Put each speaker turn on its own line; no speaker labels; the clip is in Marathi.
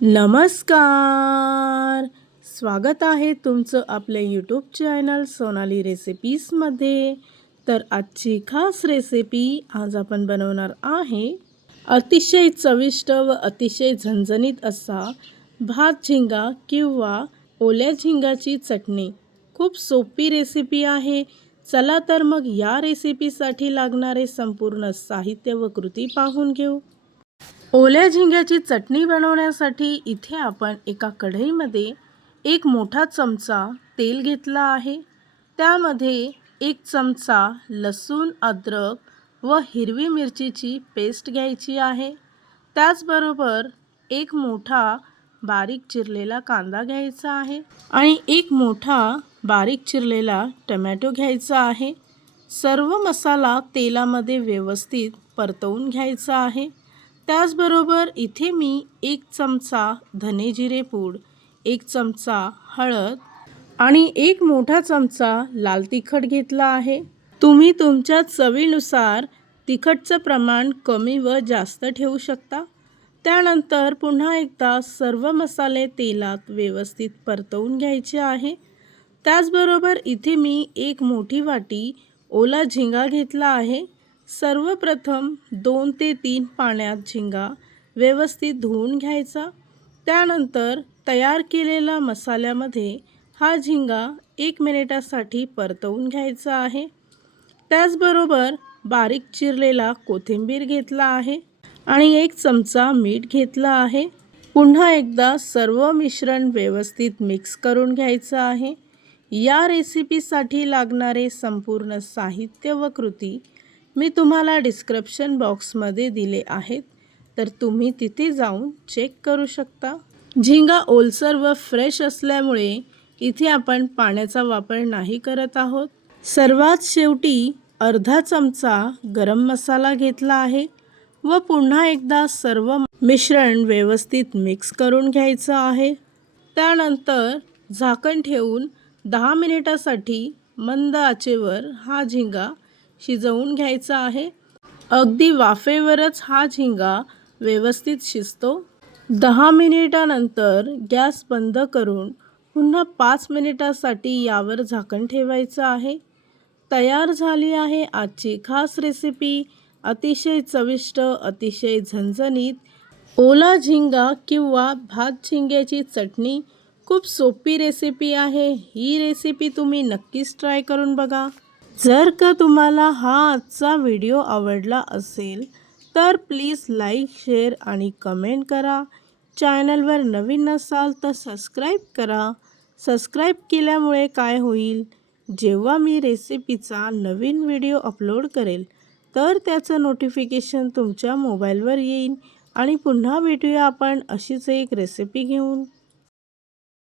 नमस्कार! स्वागत आहे तुमचं आपल्या यूट्यूब चॅनल सोनाली रेसिपीजमध्ये तर आजची खास रेसिपी आज आपण बनवणार आहे. अतिशय चविष्ट व अतिशय झणझणीत असा भात झिंगा किंवा ओल्या झिंगाची चटणी. खूप सोपी रेसिपी आहे. चला तर मग या रेसिपीसाठी लागणारे संपूर्ण साहित्य व कृती पाहून घेऊ. ओल्या झिंग्याची चटणी बनवण्यासाठी इथे आपण एका कढईमध्ये एक मोठा चमचा तेल घेतला आहे. त्यामध्ये एक चमचा लसूण अद्रक व हिरवी मिरचीची पेस्ट घ्यायची आहे. त्याचबरोबर एक मोठा बारीक चिरलेला कांदा घ्यायचा आहे आणि एक मोठा बारीक चिरलेला टमॅटो घ्यायचा आहे. सर्व मसाला तेलामध्ये व्यवस्थित परतवून घ्यायचा आहे. त्याचबरोबर इथे मी एक चमचा धने जिरे पूड एक चमचा हळद आणि एक मोठा चमचा लाल तिखट घेतला आहे. तुम्ही तुमच्या चवीनुसार तिखटचं प्रमाण कमी व जास्त ठेवू शकता. त्यानंतर पुन्हा एकदा सर्व मसाले तेलात व्यवस्थित परतवून घ्यायचे आहे. त्याचबरोबर इथे मी एक मोठी वाटी ओला झिंगा घेतला आहे. सर्वप्रथम दोन ते तीन पाण्यात झिंगा व्यवस्थित धुवून घ्यायचा. त्यानंतर तयार केलेला मसाल्यामध्ये हा झिंगा एक मिनिटासाठी परतवून घ्यायचा आहे. त्याचबरोबर बारीक चिरलेला कोथिंबीर घेतला आहे आणि एक चमचा मीठ घेतला आहे. पुन्हा एकदा सर्व मिश्रण व्यवस्थित मिक्स करून घ्यायचं आहे. या रेसिपीसाठी लागणारे संपूर्ण साहित्य व कृती मी तुम्हाला डिस्क्रिप्शन बॉक्समध्ये दिले आहेत. तर तुम्ही तिथे जाऊन चेक करू शकता. झिंगा ओलसर व फ्रेश असल्यामुळे इथे आपण पाण्याचा वापर नाही करत आहोत. सर्वात शेवटी अर्धा चमचा गरम मसाला घेतला आहे व पुन्हा एकदा सर्व मिश्रण व्यवस्थित मिक्स करून घ्यायचं आहे. त्यानंतर झाकण ठेवून दहा मिनिटासाठी मंद आचेवर हा झिंगा शिजवून घ्यायचा आहे. अगदी वाफेवरच हा झिंगा व्यवस्थित शिजतो. दहा मिनिटानंतर गॅस बंद करून पुन्हा पाच मिनिटासाठी यावर झाकण ठेवायचं आहे. तयार झाली आहे आजची खास रेसिपी अतिशय चविष्ट अतिशय झणझणीत. ओला झिंगा किंवा भात झिंग्याची चटणी खूप सोपी रेसिपी आहे. ही रेसिपी तुम्ही नक्कीच ट्राय करून बघा. जर का तुम्हाला हा आजचा व्हिडिओ आवडला असेल तर प्लीज लाईक शेअर आणि कमेंट करा. चॅनलवर नवीन नसाल तर सबस्क्राईब करा. सबस्क्राईब केल्यामुळे काय होईल? जेव्हा मी रेसिपीचा नवीन व्हिडिओ अपलोड करेल तर त्याचं नोटिफिकेशन तुमच्या मोबाईलवर येईल आणि पुन्हा भेटूया आपण अशीच एक रेसिपी घेऊन.